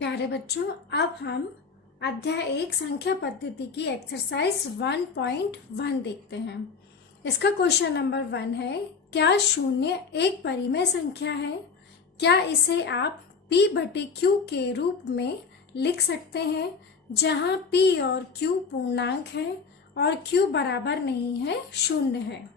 प्यारे बच्चों, अब हम अध्याय 1 संख्या पद्धति की एक्सरसाइज 1.1 देखते हैं। इसका क्वेश्चन नंबर 1 है, क्या शून्य एक परिमेय संख्या है? क्या इसे आप p/q के रूप में लिख सकते हैं, जहां p और q पूर्णांक है और q बराबर नहीं है, शून्य है?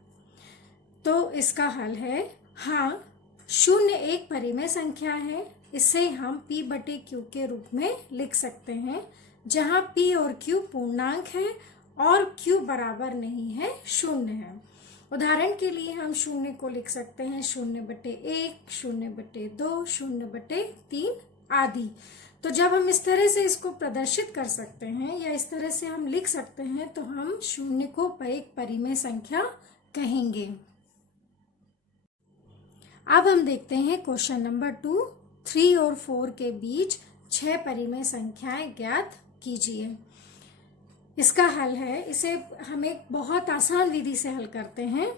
तो इसका हल है हाँ, शून्य एक परिमेय संख्या है। इसे हम p/q के रूप में लिख सकते हैं, जहां p और q पूर्णांक है और q बराबर नहीं है, शून्य है। उदाहरण के लिए हम शून्य को लिख सकते हैं 0/1, 0/2, 0/3 आदि। तो जब हम इस तरह से इसको प्रदर्शित कर सकते हैं या इस तरह से हम लिख सकते हैं, तो हम शून्य को एक परिमेय संख्या कहेंगे। अब हम देखते हैं क्वेश्चन नंबर 2, 3 और 4 के बीच 6 परिमेय संख्याएं ज्ञात कीजिए। इसका हल है, इसे हम एक बहुत आसान विधि से हल करते हैं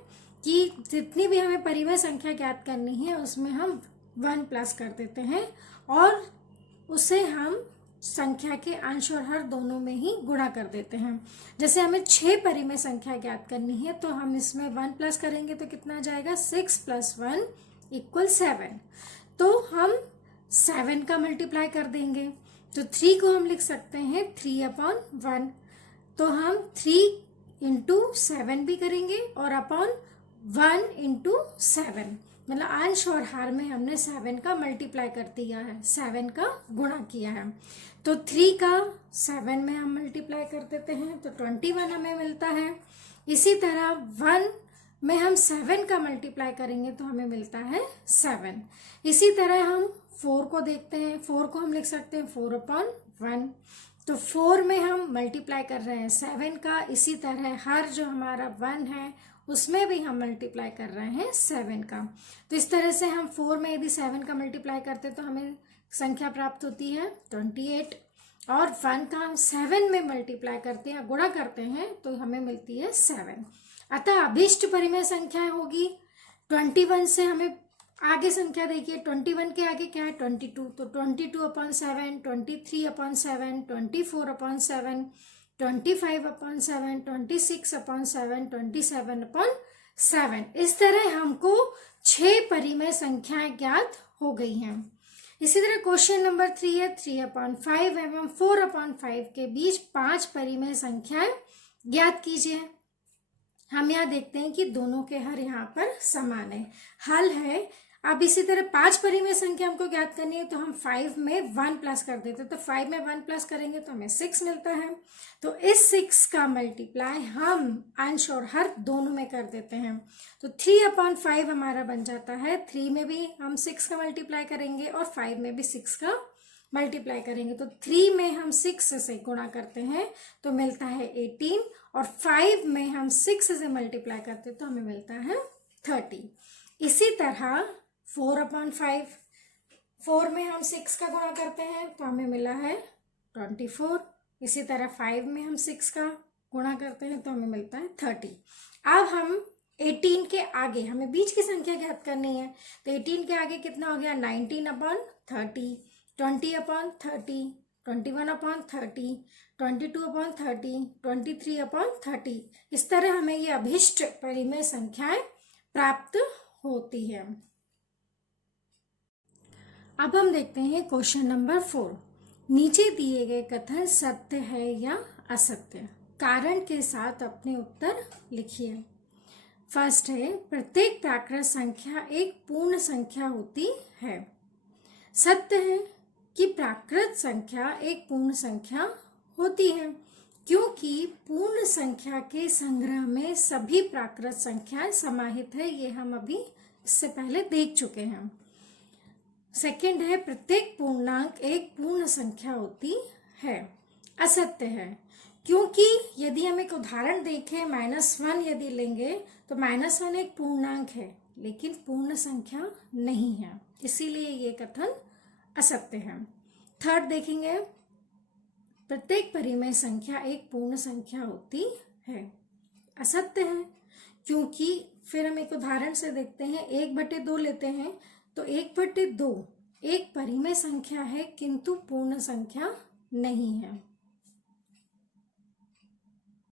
कि जितनी भी हमें परिमेय संख्या ज्ञात करनी है उसमें हम 1 प्लस कर देते हैं और उसे हम संख्या के अंश और हर दोनों में ही गुणा कर देते हैं। जैसे हमें 6 परिमेय संख्या ज्ञात करनी है, तो हम इसमें 1 प्लस करेंगे तो कितना आ जाएगा, 6 + 1 = 7। तो हम 7 का मल्टीप्लाई कर देंगे, तो 3 को हम लिख सकते हैं 3/1। तो हम 3 × 7 भी करेंगे और अपॉन 1 × 7, मतलब अंश और हर में हमने 7 का मल्टीप्लाई कर दिया है, 7 का गुणा किया है। तो 3 का 7 में हम मल्टीप्लाई कर देते हैं तो 21 हमें मिलता है। इसी तरह 1 में हम 7 का मल्टीप्लाई करेंगे तो हमें मिलता है 7। इसी तरह हम 4 को देखते हैं, 4 को हम लिख सकते हैं 4/1। तो 4 में हम मल्टीप्लाई कर रहे हैं 7 का। इसी तरह हर जो हमारा 1 है उसमें भी हम मल्टीप्लाई कर रहे हैं 7 का। तो इस तरह से हम 4 में यदि 7 का मल्टीप्लाई करते हैं तो हमें संख्या प्राप्त होती है 28, और 1 का हम 7 में मल्टीप्लाई करते हैं, गुणा करते हैं, तो हमें मिलती है 7। अतः अभीष्ट परिमेय संख्या होगी 21 से। हमें आगे संख्या देखिए, 21 के आगे क्या है, 22। तो 22/7, 23/7, 24/7, 25/7, 26/7, 27/7। इस तरह हमको 6 परिमेय संख्याएं ज्ञात हो गई हैं। इसी तरह क्वेश्चन नंबर 3 है, 3/5 एवं 4/5 के बीच 5 परिमेय संख्याएं ज्ञात कीजिए। हम यहाँ देखते हैं कि दोनों के हर यहाँ पर समान है। हल है, अब इसी तरह 5 परिमेय संख्या हमको ज्ञात करनी है, तो हम 5 में 1 प्लस कर देते हैं। तो 5 में 1 प्लस करेंगे तो हमें 6 मिलता है। तो इस 6 का मल्टीप्लाई हम अंश और हर दोनों में कर देते हैं। तो 3/5 हमारा बन जाता है। 3 में भी हम 6 का मल्टीप्लाई करेंगे और 5 में भी 6 का मल्टीप्लाई करेंगे। तो 3 में हम 6 से गुणा करते हैं तो मिलता है 18, और 5 में हम 6 से मल्टीप्लाई करते हैं तो हमें मिलता है 30। इसी तरह 4/5, 4 में हम 6 का गुणा करते हैं तो हमें मिला है 24। इसी तरह 5 में हम 6 का गुणा करते हैं तो हमें मिलता है 30। अब हम 18 के आगे हमें बीच की संख्या ज्ञात करनी है, तो 18 के आगे कितना हो गया, 19/30, 20/30, 21/30, 22/30, 23/30। इस तरह हमें ये अभीष्ट परिमेय संख्याएं प्राप्त होती है। अब हम देखते हैं क्वेश्चन नंबर 4। नीचे दिए गए कथन सत्य है या असत्य? कारण के साथ अपने उत्तर लिखिए। फर्स्ट है, प्रत्येक प्राकृत संख्या एक पूर्ण संख्या होती है। सत्य है कि प्राकृत संख्या एक पूर्ण संख्या होती है, क्योंकि पूर्ण संख्या के संग्रह में सभी प्राकृत संख्याएं समाहित है। ये हम अभी इससे पहले देख चुके हैं। सेकंड है, प्रत्येक पूर्णांक एक पूर्ण संख्या होती है। असत्य है, क्योंकि यदि हम एक उदाहरण देखें, -1 यदि लेंगे तो -1 एक पूर्णांक है लेकिन पूर्ण संख्या नहीं है, इसीलिए ये कथन असत्य है। थर्ड देखेंगे, प्रत्येक परिमेय संख्या एक पूर्ण संख्या होती है। असत्य है, क्योंकि फिर हम एक उदाहरण से देखते हैं, 1/2 लेते हैं तो 1/2 एक परिमेय संख्या है किंतु पूर्ण संख्या नहीं है।